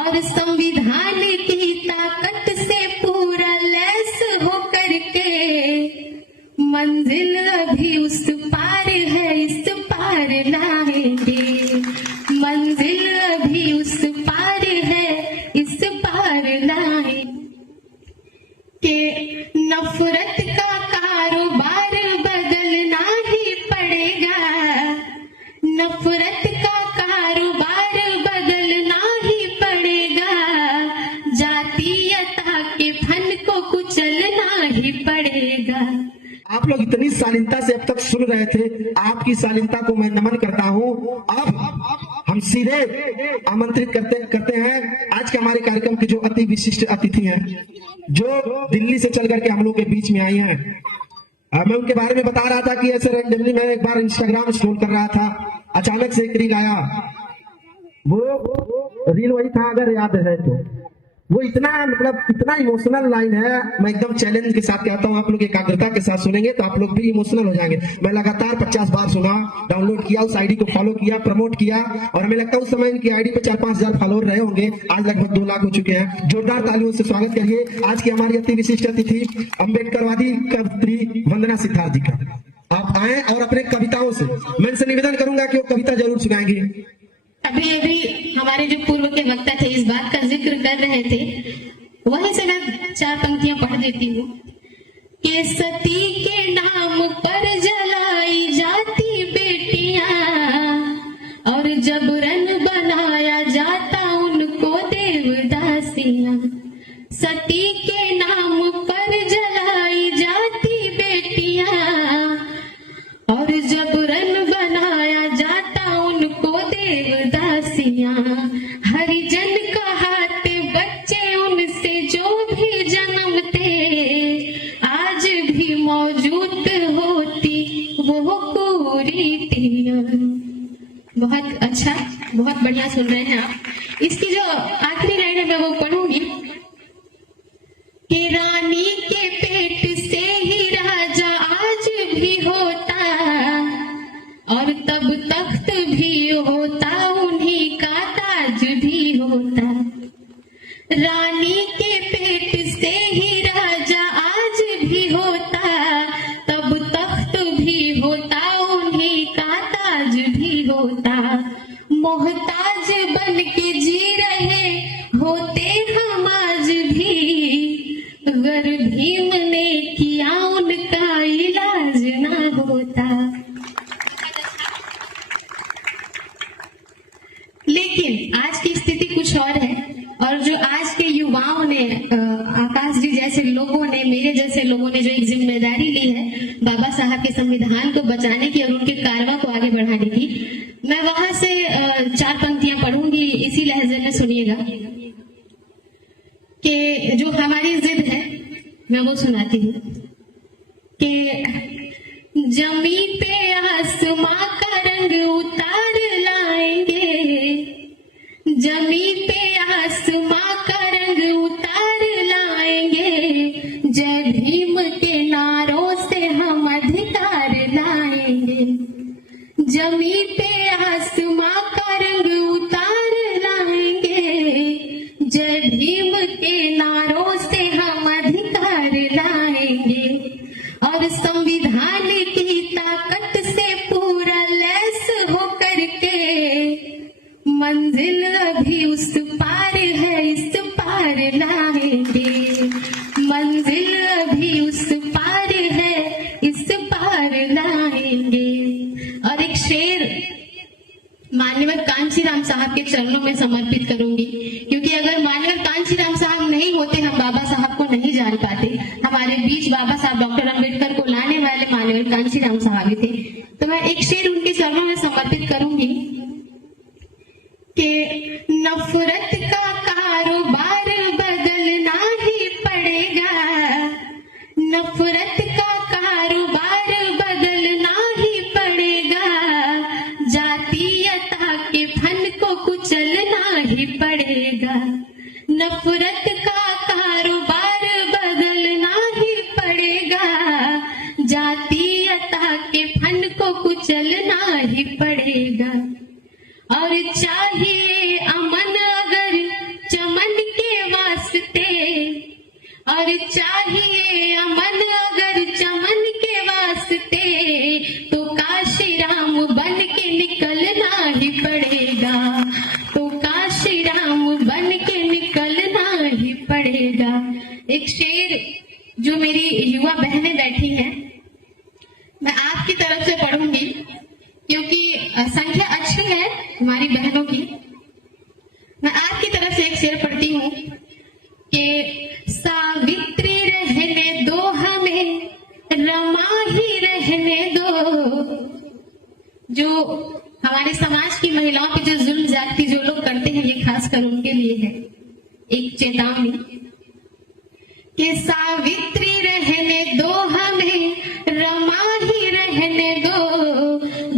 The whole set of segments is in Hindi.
और संविधान की ताकत से पूरा लैस होकर के मंजिल अभी उस पार है, इस पार लाएंगे। मंजिल अभी उस पार है, इस पार लाएंगे। के नफरत का कारोबार बदलना ही पड़ेगा। नफरत का कारोबार बदलना ही पड़ेगा। जातीयता के फन को कुचलना ही पड़ेगा। आप लोग इतनी शालीनता से अब तक सुन रहे थे, आपकी शालीनता को मैं नमन करता हूं। अब हम सीधे आमंत्रित करते हैं आज के हमारे कार्यक्रम के जो अति विशिष्ट अतिथि हैं, जो दिल्ली से चल करके हम लोग के बीच में आई हैं। मैं उनके बारे में बता रहा था कि ऐसे रैंडमली मैं एक बार इंस्टाग्राम स्क्रॉल कर रहा था, अचानक से एक रील आया। वो रील वही था, अगर याद है तो। वो इतना इतना इमोशनल लाइन है, मैं एकदम चैलेंज के साथ कहता हूँ, आप लोग एकाग्रता के साथ सुनेंगे तो आप लोग भी इमोशनल हो जाएंगे। मैं लगातार 50 बार सुना, डाउनलोड किया, उस आईडी को फॉलो किया, प्रमोट किया, और हमें लगता है उस समय इनकी आईडी पे 4-5 हजार फॉलोअर रहे होंगे। आज लगभग 2 लाख हो चुके हैं। जोरदार तालियों से स्वागत करिए आज की हमारी अति विशिष्ट अतिथि अम्बेडकरवादी कवयित्री वंदना सिद्धार्थ जी का। आप आए और अपने कविताओं से मैं इनसे निवेदन करूंगा कि वो कविता जरूर सुनाएंगे। अभी हमारे जो पूर्व के वक्ता थे इस बात का जिक्र कर रहे थे, वहीं से मैं 4 पंक्तियां पढ़ देती हूँ। कि सती के नाम पर जलाई जाती बेटियां, और जबरन बनाया जाता उनको देवदासियां। सती के नाम पर जलाई जाती बेटियां, और जबरन बनाया जाता उनको देवदासियां। हरिजन कहाते बच्चे उनसे जो भी जन्मते, आज भी मौजूद होती वो कुरीतियां। बहुत अच्छा, बहुत बढ़िया सुन रहे हैं आप। इसकी जो आखिरी लाइन है मैं वो पढ़ूंगी। कि रानी के पेट से ही राजा आज भी होता, और तब तख्त भी होता, उन्हीं का ताज भी होता। रानी के पेट से ही राजा आज भी होता, तब तख्त भी होता, उन्हीं का ताज भी होता। मोहताज बन के जी रहे होते हम आज भी, अगर भीम ने किया उनका इलाज ना होता। लेकिन आज की स्थिति कुछ और है, और जो आज के युवाओं ने, आकाश जी जैसे लोगों ने, मेरे जैसे लोगों ने जो एक जिम्मेदारी ली है बाबा साहब के संविधान को बचाने की और उनके कारवा को आगे बढ़ाने की, मैं वहां से 4 पंक्तियां पढ़ूंगी, इसी लहजे में सुनिएगा। कि जो हमारी जिद है मैं वो सुनाती हूँ। कि जमी पे आसमां का रंग उतार लाएंगे, जमी पे आसमां का रंग उतार लाएंगे। जय भीम के नारों से हम अधिकार लाएंगे। जमी पे आसमां का रंग उतार लाएंगे। जय भीम के नारों से हम अधिकार लाएंगे। और संविधान की ताकत से पूरा लैस होकर के मंजिल अभी उस पार है, इस पार लाएंगे। मंजिल अभी उस पार है, इस पार लाएंगे। और एक शेर माननीय कांचीराम साहब के चरणों में समर्पित करूंगी, क्योंकि अगर माननीय कांचीराम साहब नहीं होते, हम बाबा साहब को नहीं जान पाते। हमारे बीच बाबा साहब डॉक्टर अम्बेडकर को लाने वाले माननीय कांचीराम साहब ही थे। तो मैं एक शेर उनके चरणों में समर्पित करूंगी। कि नफरत का कारोबार बदलना ही पड़ेगा। नफरत का कारोबार बदलना ही पड़ेगा। जातीयता के फन को कुचलना ही पड़ेगा। नफरत का कारोबार बदलना ही पड़ेगा। जातीयता के फन को कुचलना ही पड़ेगा। और चाहिए अमन अगर एक शेर जो मेरी युवा बहनें बैठी हैं, मैं आपकी तरफ से पढ़ूंगी क्योंकि संख्या अच्छी है हमारी बहनों की। मैं आपकी तरफ से एक शेर पढ़ती हूँ कि सावित्री रहने दो हमें, रमा ही रहने दो। जो हमारे समाज की महिलाओं पे जो जुल्म ज्यादती जो लोग करते हैं, ये खासकर उनके लिए है एक चेतावनी कि सावित्री रहने दो हमें, रमा ही रहने दो।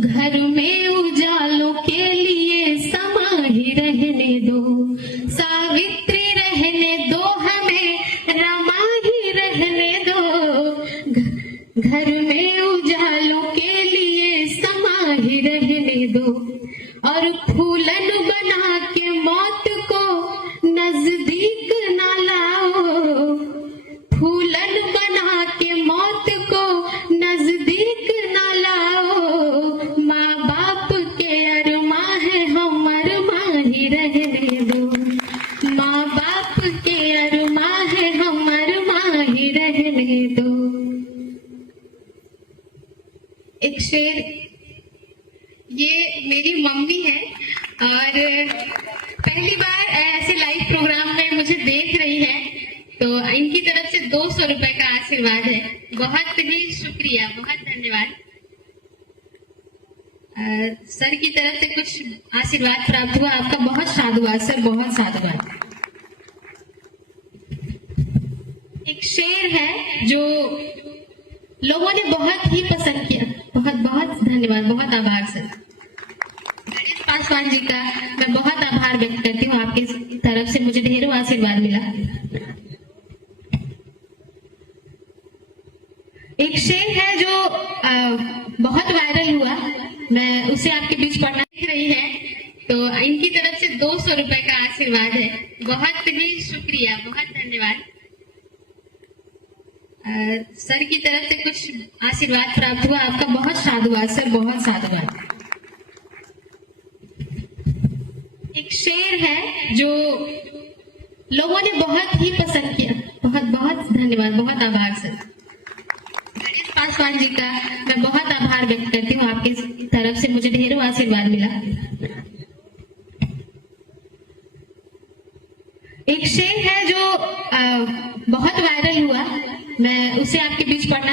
घर में उजालों के लिए समा ही रहने दो। सावित्री रहने दो हमें, रमा ही रहने दो। घर में उजालों के लिए समा ही रहने दो। और फूलन बना के मौत को नजदीक ना लाओ। फूलन बना के मौत को नजदीक ना लाओ। माँ बाप के अरमा है, हम अरमा ही रहने दो। माँ बाप के अरमा है, हम अरमा ही रहने दो। एक शेर, ये मेरी मम्मी है और पहली बार ऐसे लाइव प्रोग्राम में मुझे देख रही है, तो इनकी तरफ से 200 रुपए का आशीर्वाद है। बहुत ही शुक्रिया, बहुत धन्यवाद। सर की तरफ से कुछ आशीर्वाद प्राप्त हुआ, आपका बहुत साधुवाद सर, बहुत साधुवाद। एक शेर है जो लोगों ने बहुत ही पसंद किया, बहुत बहुत धन्यवाद, बहुत आभार सर। गणेश पासवान जी का मैं बहुत आभार व्यक्त करती हूँ, आपकी तरफ से मुझे ढेरों आशीर्वाद मिला। एक एक शेर है जो बहुत वायरल हुआ, मैं उसे आपके बीच पढ़ना दिख रही है, तो इनकी तरफ से 200 रुपए का आशीर्वाद है। बहुत ही शुक्रिया, बहुत धन्यवाद। सर की तरफ से कुछ आशीर्वाद प्राप्त हुआ, आपका बहुत साधुवाद सर, बहुत साधुवाद। एक शेर है जो लोगों ने बहुत ही पसंद किया, बहुत बहुत धन्यवाद, बहुत आभार सर। गणेश पासवान जी का मैं बहुत आभार व्यक्त करती हूँ, आपके तरफ से मुझे ढेरों आशीर्वाद मिला। एक शेर है जो बहुत वायरल हुआ, मैं उसे आपके बीच पढ़ना